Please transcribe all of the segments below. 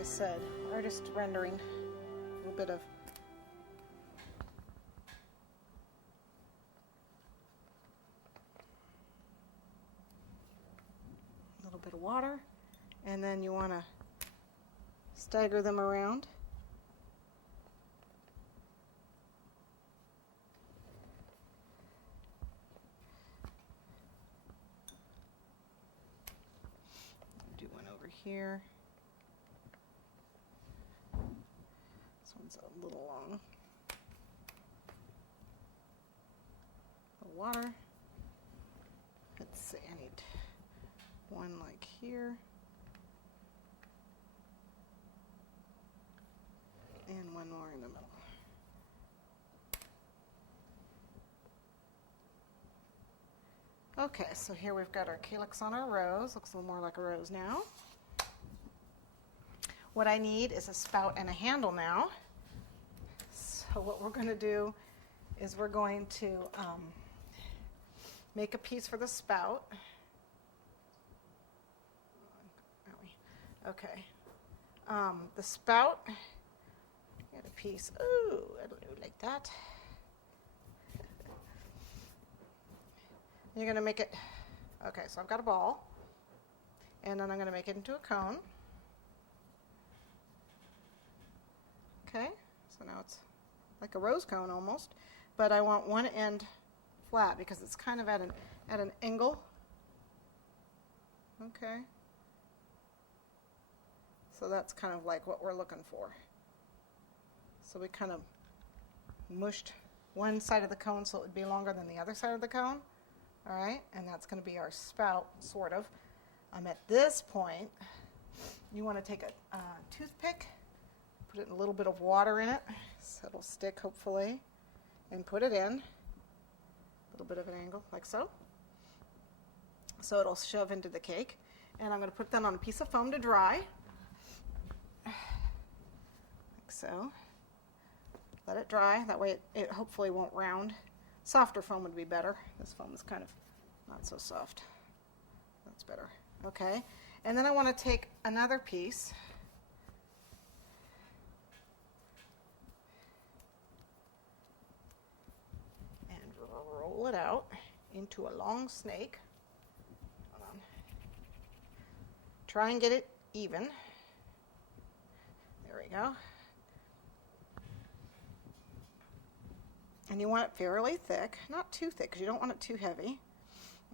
I said, artist rendering, a little bit of water, and then you want to stagger them around. Do one over here. This one's a little long. The water. Let's see, I need one like here, and one more in the middle. Okay, so here we've got our calyx on our rose. Looks a little more like a rose now. What I need is a spout and a handle now. So what we're going to do is we're going to make a piece for the spout. Okay, the spout, get a piece, ooh, I don't know, like that. You're gonna make it, okay, so I've got a ball, and then I'm gonna make it into a cone. Okay, so now it's like a rose cone almost, but I want one end flat because it's kind of at an angle. Okay. So that's kind of like what we're looking for. So we kind of mushed one side of the cone so it would be longer than the other side of the cone. All right, and that's going to be our spout, sort of. At this point, you want to take a toothpick, put a little bit of water in it, so it'll stick hopefully, and put it in. A little bit of an angle, like so. So it'll shove into the cake. And I'm going to put that on a piece of foam to dry. So let it dry, that way it hopefully won't round. Softer foam would be better. This foam is kind of not so soft. That's better. Okay, and then I want to take another piece and roll it out into a long snake. Hold on. Try and get it even. There we go. And you want it fairly thick, not too thick because you don't want it too heavy.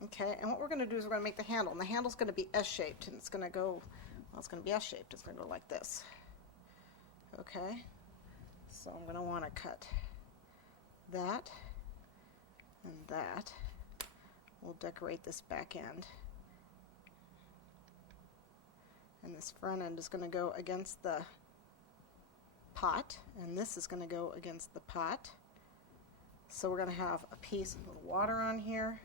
Okay, and what we're going to do is we're going to make the handle, and the handle's going to be S-shaped, and it's going to go, well, it's going to be S-shaped. It's going to go like this. Okay, so I'm going to want to cut that and that. We'll decorate this back end. And this front end is going to go against the pot, and this is going to go against the pot. So we're going to have a piece of little water on here.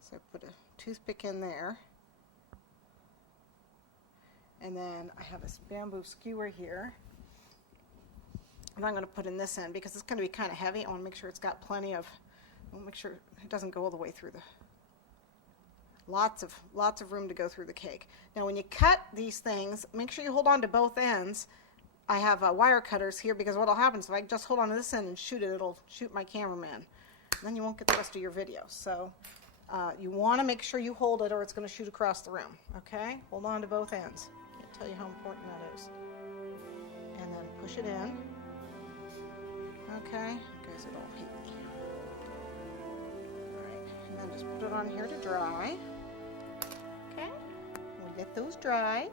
So I put a toothpick in there. And then I have this bamboo skewer here. And I'm going to put in this end because it's going to be kind of heavy. I want to make sure it's got plenty of, I want to make sure it doesn't go all the way through the, lots of room to go through the cake. Now when you cut these things, make sure you hold on to both ends. I have wire cutters here because what will happen is if I just hold on to this end and shoot it, it'll shoot my cameraman. Then you won't get the rest of your video. So you want to make sure you hold it or it's going to shoot across the room. Okay? Hold on to both ends. Can't tell you how important that is. And then push it in. Okay? Guys, it all hate me. All right. And then just put it on here to dry. Okay? We'll get those dry.